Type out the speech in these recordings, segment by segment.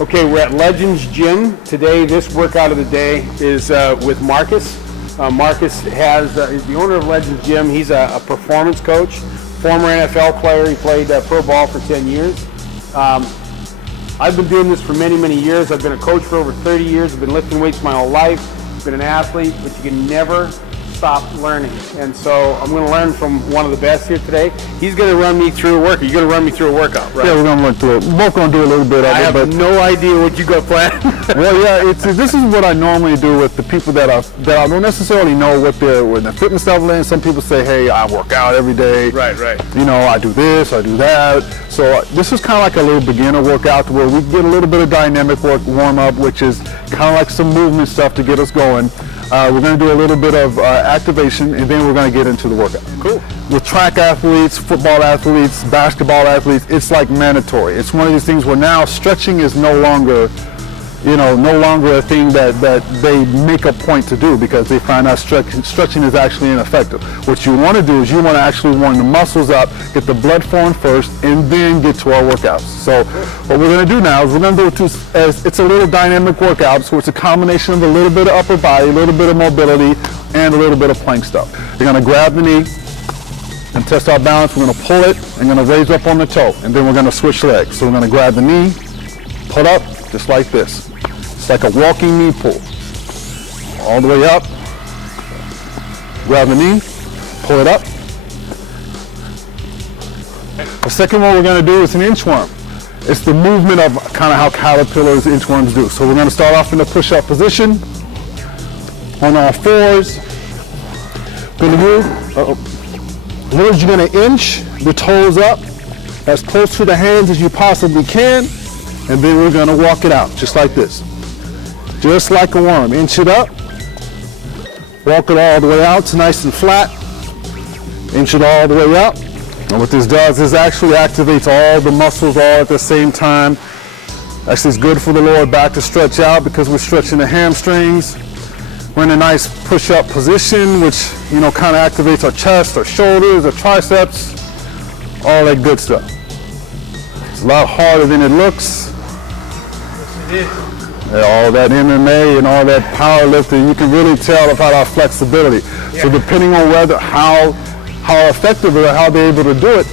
Okay, we're at Legends Gym. Today, this workout of the day is with Marcus. Marcus is the owner of Legends Gym. He's a performance coach, former NFL player. He played pro ball for 10 years. I've been doing this for many, many years. I've been a coach for over 30 years. I've been lifting weights my whole life. Been an athlete, but you can never stop learning. And so I'm going to learn from one of the best here today. He's going to run me through a workout. You're going to run me through a workout, right? Yeah, we're going to run through it. We're both going to do a little bit of it. I have no idea what you got planned. Well, yeah, this is what I normally do with the people that I don't necessarily know what their fitness level is. Some people say, hey, I work out every day. Right. You know, I do this, I do that. So this is kind of like a little beginner workout where we get a little bit of dynamic warm-up, which is kind of like some movement stuff to get us going. We're going to do a little bit of activation, and then we're going to get into the workout. Cool. With track athletes, football athletes, basketball athletes, it's like mandatory. It's one of these things where now stretching is no longer a thing that they make a point to do because they find out stretching is actually ineffective. What you want to do is you want to actually warm the muscles up, get the blood flowing first, and then get to our workouts. So what we're going to do now is we're going to do it's a little dynamic workout, so it's a combination of a little bit of upper body, a little bit of mobility, and a little bit of plank stuff. You're going to grab the knee and test our balance. We're going to pull it and going to raise up on the toe, and then we're going to switch legs. So we're going to grab the knee, pull up, just like this. It's like a walking knee pull. All the way up, grab the knee, pull it up. The second one we're going to do is an inchworm. It's the movement of kind of how caterpillars, inchworms do. So we're going to start off in a push-up position on all fours. Going to move. Notice you're going to inch the toes up as close to the hands as you possibly can, and then we're going to walk it out just like this. Just like a worm. Inch it up, walk it all the way out. It's nice and flat. Inch it all the way up. And what this does is actually activates all the muscles all at the same time. Actually, it's good for the lower back to stretch out because we're stretching the hamstrings. We're in a nice push-up position, which kind of activates our chest, our shoulders, our triceps, all that good stuff. It's a lot harder than it looks. Yes, it is. All that MMA and all that powerlifting, you can really tell about our flexibility. Yeah. So depending on how effective or how they're able to do it,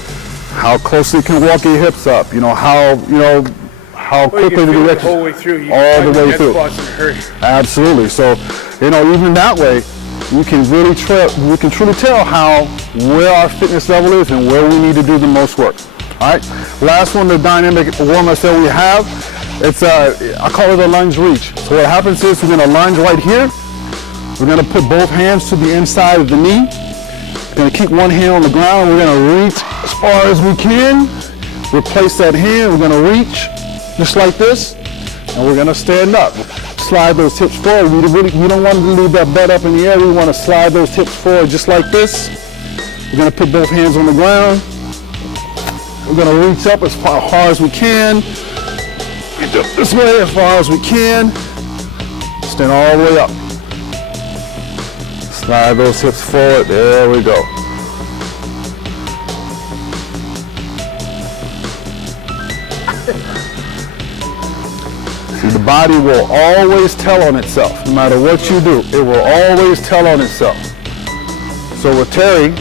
how closely you can walk your hips up, how quickly do the whole way through. All the way through. Absolutely. So, even that way, you can truly tell where our fitness level is and where we need to do the most work. All right. Last one, the dynamic warm-up that we have. It's I call it a lunge reach. So what happens is we're going to lunge right here. We're going to put both hands to the inside of the knee. We're going to keep one hand on the ground. We're going to reach as far as we can. Replace that hand. We're going to reach just like this, and we're going to stand up. Slide those hips forward. We don't want to leave that butt up in the air. We want to slide those hips forward just like this. We're going to put both hands on the ground. We're going to reach up as far as we can. Get up this way as far as we can. Stand all the way up. Slide those hips forward. There we go. See, the body will always tell on itself. No matter what you do, it will always tell on itself. So with Terry,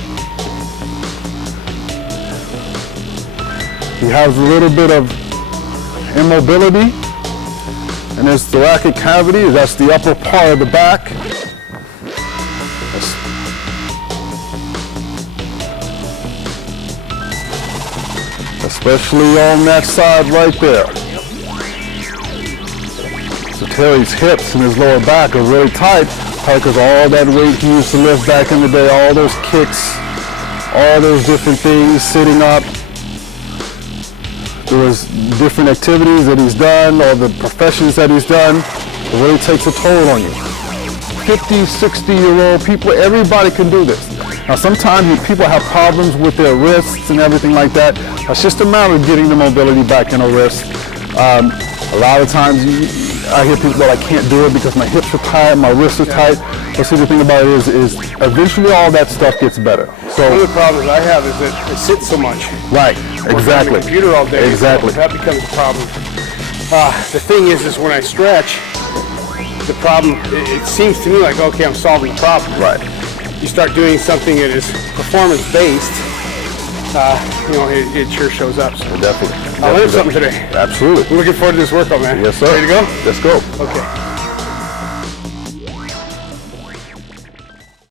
he has a little bit of immobility in his thoracic cavity. That's the upper part of the back. Especially on that side right there. So Terry's hips and his lower back are really tight because all that weight he used to lift back in the day, all those kicks, all those different things, sitting up. There was different activities that he's done, or the professions that he's done. It really takes a toll on you. 50, 60-year-old people, everybody can do this. Now sometimes people have problems with their wrists and everything like that. It's just a matter of getting the mobility back in a wrist. A lot of times I hear people that I can't do it because my hips are tight, my wrists are tight. But see, the thing about it is eventually all that stuff gets better. So one of the problems I have is that I sit so much. Right, exactly. On the computer all day. Exactly. So that becomes a problem. The thing is when I stretch, the problem, it seems to me like, okay, I'm solving the problem. Right. You start doing something that is performance-based, it sure shows up. So Definitely. I learned something today. Absolutely. I'm looking forward to this workout, man. Yes, sir. Ready to go? Let's go. Okay.